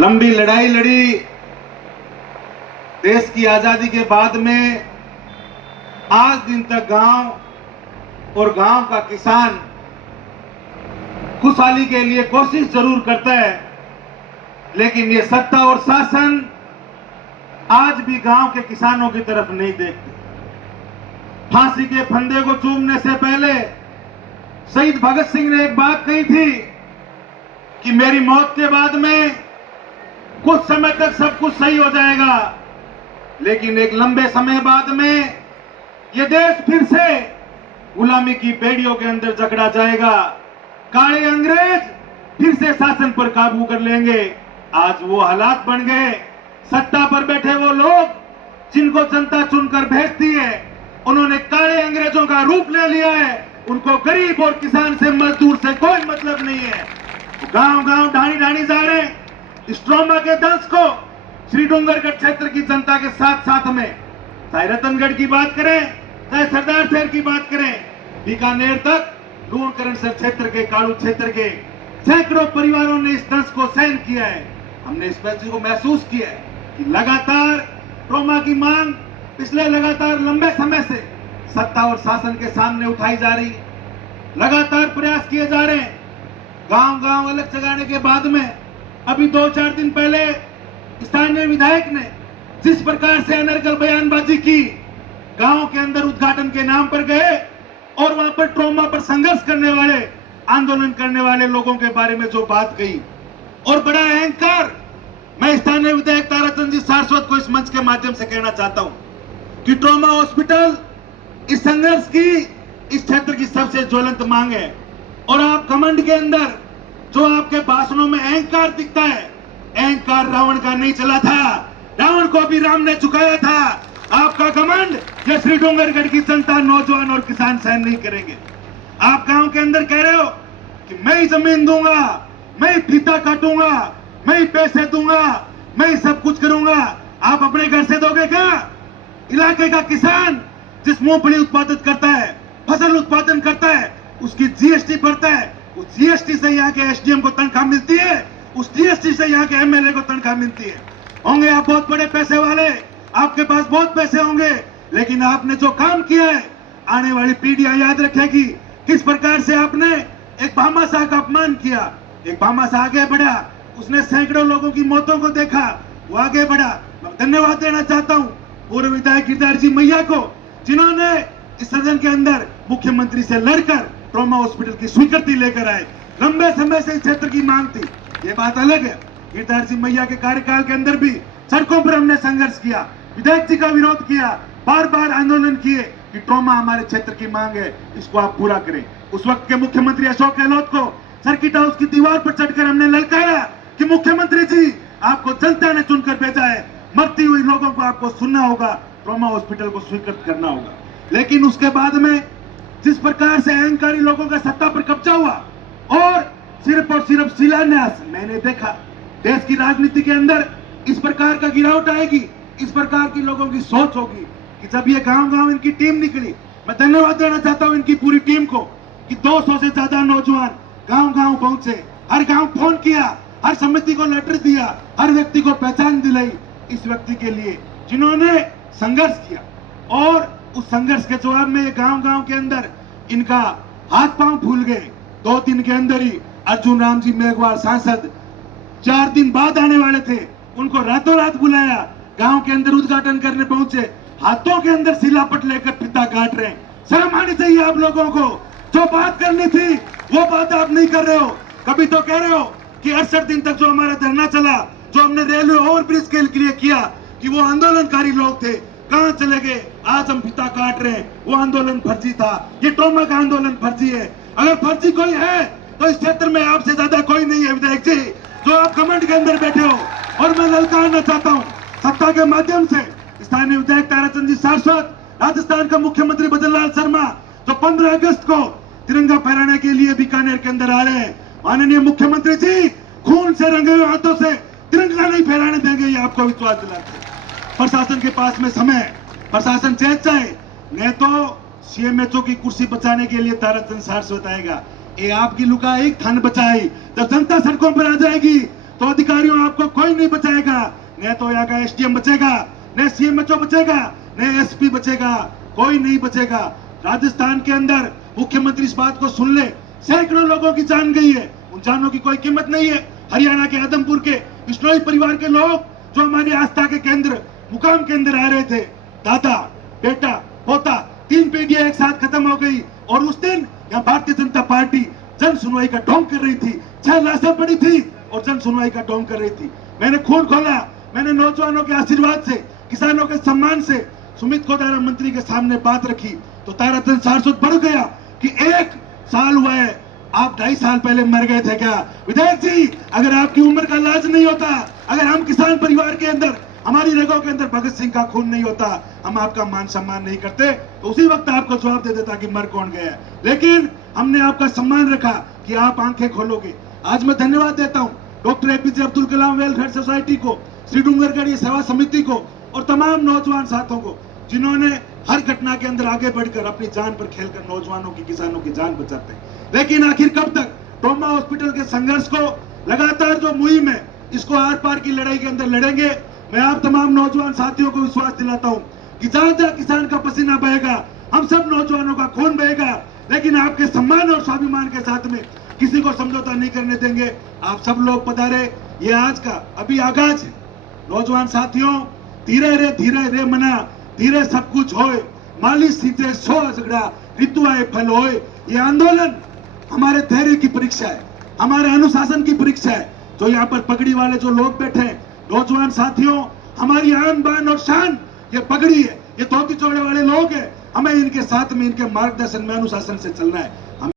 लंबी लड़ाई लड़ी देश की आजादी के बाद में आज दिन तक गांव और गांव का किसान खुशहाली के लिए कोशिश जरूर करता है, लेकिन ये सत्ता और शासन आज भी गांव के किसानों की तरफ नहीं देखते। फांसी के फंदे को चूमने से पहले शहीद भगत सिंह ने एक बात कही थी कि मेरी मौत के बाद में कुछ समय तक सब कुछ सही हो जाएगा, लेकिन एक लंबे समय बाद में यह देश फिर से गुलामी की बेड़ियों के अंदर जकड़ा जाएगा। काले अंग्रेज फिर से शासन पर काबू कर लेंगे। आज वो हालात बन गए। सत्ता पर बैठे वो लोग जिनको जनता चुनकर भेजती है, उन्होंने काले अंग्रेजों का रूप ले लिया है। उनको गरीब और किसान से, मजदूर से कोई मतलब नहीं है। गांव गांव ढाणी ढाणी जा रहे हैं। इस ट्रॉमा के दंश को श्री डूंगरगढ़ क्षेत्र की जनता के साथ साथ में, चाहे रतनगढ़ की बात करें, चाहे सरदार शहर की बात करें, बीकानेर तक लूणकरणसर क्षेत्र के, कालू क्षेत्र के सैकड़ों परिवारों ने इस दंश को सहन किया है। हमने इस चीज को महसूस किया है कि लगातार ट्रॉमा की मांग पिछले लगातार लंबे समय से सत्ता और शासन के सामने उठाई जा रही है। लगातार प्रयास किए जा रहे हैं। गांव गांव अलग जगाने के बाद में अभी 2-4 दिन पहले स्थानीय विधायक ने जिस प्रकार से अनर्गल बयानबाजी की, गांव के अंदर उद्घाटन के नाम पर गए और वहां पर ट्रॉमा पर संघर्ष करने वाले, आंदोलन करने वाले लोगों के बारे में जो बात कही, और बड़ा अहंकार, मैं स्थानीय विधायक ताराचंद जी सारस्वत को इस मंच के माध्यम से कहना चाहता हूं कि ट्रॉमा हॉस्पिटल इस संघर्ष की, इस क्षेत्र की सबसे ज्वलंत मांग है। और आप घमंड के अंदर जो आपके भाषणों में अहंकार दिखता है, अहंकार रावण का नहीं चला था, रावण को भी राम ने झुकाया था। आपका घमंड ये श्री डूंगरगढ़ की जनता, नौजवान और किसान सहन नहीं करेंगे। आप गांव के अंदर कह रहे हो कि मैं ही जमीन दूंगा, मैं ही फीता काटूंगा, मैं ही पैसे दूंगा, मैं ही सब कुछ करूंगा। आप अपने घर से दोगे क्या? इलाके का किसान जिस मूंगफली उत्पादन करता है, फसल उत्पादन करता है, उसकी जीएसटी भरता है, उस जीएसटी से यहाँ के एसडीएम को तनख्वाह मिलती है, उस जीएसटी से यहाँ के एमएलए को तनख्वाह मिलती है। होंगे आप बहुत बड़े पैसे वाले, आपके पास बहुत पैसे होंगे, लेकिन आपने जो काम किया है आने वाली पीढ़ियां याद रखेगी किस प्रकार से आपने एक भामाशाह का अपमान किया। एक भामाशाह आगे बढ़ा, उसने सैकड़ों लोगों की मौतों को देखा, वो आगे बढ़ा। मैं धन्यवाद देना चाहता हूँ पूर्व विधायक गिरधारी जी मैया को, जिन्होंने इस सदन के अंदर मुख्यमंत्री से लड़कर ट्रॉमा हॉस्पिटल की स्वीकृति लेकर आए। लंबे समय से इस क्षेत्र की मांग थी, ये बात अलग है। गिरधारी जी मैया के कार्यकाल के अंदर भी सड़कों पर हमने संघर्ष किया, विधायक जी का विरोध किया, बार बार आंदोलन किए कि ट्रॉमा हमारे क्षेत्र की मांग है, इसको आप पूरा करें। उस वक्त के मुख्यमंत्री अशोक गहलोत को सर्किट हाउस की दीवार पर चढ़कर हमने ललकारा कि मुख्यमंत्री जी, आपको जनता ने चुनकर भेजा है, मरती हुई लोगों को आपको सुनना होगा, ट्रॉमा हॉस्पिटल को स्वीकृत करना होगा। लेकिन उसके बाद में जिस प्रकार से अहंकारी लोगों का सत्ता पर कब्जा हुआ और सिर्फ शिलान्यास, मैंने देखा देश की राजनीति के अंदर इस प्रकार का गिरावट आएगी, इस प्रकार की लोगों की सोच होगी कि जब ये गांव गांव इनकी टीम निकली। मैं धन्यवाद देना चाहता हूं इनकी पूरी टीम को कि 200 से ज्यादा नौजवान गांव गांव पहुंचे, हर गांव फोन किया, हर समिति को लेटर दिया, हर व्यक्ति को पहचान दिलाई इस व्यक्ति के लिए जिन्होंने संघर्ष किया। और उस संघर्ष के जवाब में ये गांव गांव के अंदर इनका हाथ पांव फूल गए। 2 दिन के अंदर ही अर्जुन राम जी मेघवाल सांसद 4 दिन बाद आने वाले थे, उनको रातों रात बुलाया, गांव के अंदर उद्घाटन करने पहुंचे, हाथों के अंदर सिलापट लेकर पिता काट रहे हैं। शर्म आनी चाहिए आप लोगों को। जो बात करनी थी वो बात आप नहीं कर रहे हो। कभी तो कह रहे हो कि 68 दिन तक जो हमारा धरना चला, जो हमने रेलवे ओवरब्रिज के लिए किया, कि वो आंदोलनकारी लोग थे, कहां चले गए? आज हम पिता काट रहे हैं, वो आंदोलन फर्जी था, ये ट्रॉमा का आंदोलन फर्जी है। अगर फर्जी कोई है तो इस क्षेत्र में आपसे ज्यादा कोई नहीं है विधायक जी, जो आप कमेंट के अंदर बैठे हो। और मैं ललकारना चाहता हूं सत्ता के माध्यम से स्थानीय विधायक ताराचंद जी सारस्वत, राजस्थान का मुख्यमंत्री बद्रीलाल शर्मा, जो 15 अगस्त को तिरंगा फहराने के लिए बीकानेर के अंदर आ रहे हैं। माननीय मुख्यमंत्री जी, खून से रंगे हुए हाथों से तिरंगा नहीं फहराने देंगे, ये आपको विश्वास दिलाते हैं। प्रशासन के पास में समय है, प्रशासन चेत जाए, नहीं तो सीएमएचओ की कुर्सी बचाने के लिए ताराचंद सारस्वत आएगा। ये आपकी लुका एक थान बचाई, जब जनता सड़कों पर आ जाएगी, तो अधिकारियों आपको कोई नहीं बचाएगा। न तो यहाँ का एसडीएम बचेगा, न सीएमएचओ बचेगा, न एसपी बचेगा, कोई नहीं बचेगा। राजस्थान के अंदर मुख्यमंत्री इस बात को सुन ले, सैकड़ों लोगों की जान गई है, उन जानों की कोई कीमत नहीं है। हरियाणा के आदमपुर के बिश्नोई परिवार के लोग जो हमारी आस्था के केंद्र मुकाम के अंदर आ रहे थे, दादा बेटा पोता 3 पीढ़ियां एक साथ खत्म हो गई। और उस दिन यहाँ भारतीय जनता पार्टी जन सुनवाई का ढोंग कर रही थी, 6 लाशें पड़ी थी और जन सुनवाई का ढोंग कर रही थी। मैंने खून खोला, मैंने नौजवानों के आशीर्वाद से, किसानों के सम्मान से सुमित कोटारा मंत्री के सामने बात रखी तो तारातन 400 बढ़ गया कि 1 साल हुआ है, आप 2.5 साल पहले मर गए थे क्या? विधायक जी, अगर आपकी उम्र का इलाज नहीं होता, अगर हम किसान परिवार के अंदर, हमारी रगों के अंदर भगत सिंह का खून नहीं होता, हम आपका मान सम्मान नहीं करते, तो उसी वक्त आपको जवाब दे देता कि मर कौन गया। लेकिन हमने आपका सम्मान रखा कि आप आंखें खोलोगे। आज मैं धन्यवाद देता हूं doctor APJ Abdul Kalam welfare society को, श्री डूंगरगढ़ी सेवा समिति को और तमाम नौजवान साथियों को, जिन्होंने हर घटना के अंदर आगे बढ़कर अपनी जान पर खेलकर नौजवानों की, किसानों की जान बचाते हैं। लेकिन आखिर कब तक ट्रॉमा हॉस्पिटल के संघर्ष को, लगातार जो मुहिम है, इसको आर पार की लड़ाई के अंदर लड़ेंगे। मैं आप तमाम नौजवान साथियों को विश्वास दिलाता हूं कि जहां जहां किसान का पसीना बहेगा, हम सब नौजवानों का खून बहेगा, लेकिन आपके सम्मान और स्वाभिमान के साथ में किसी को समझौता नहीं करने देंगे। आप सब लोग पधारे, ये आज का अभी आगाज है। नौजवान साथियों, धीरे रे मना, धीरे सब कुछ होए, माली सीते सो झगड़ा, ऋतु आए फल होए। ये आंदोलन हमारे धैर्य की परीक्षा है, हमारे अनुशासन की परीक्षा है। जो यहाँ पर पगड़ी वाले जो लोग बैठे हैं, नौजवान साथियों, हमारी आन बान और शान ये पगड़ी है, ये धोती चोड़े वाले लोग हैं। हमें इनके साथ में, इनके मार्गदर्शन में, अनुशासन से चलना है।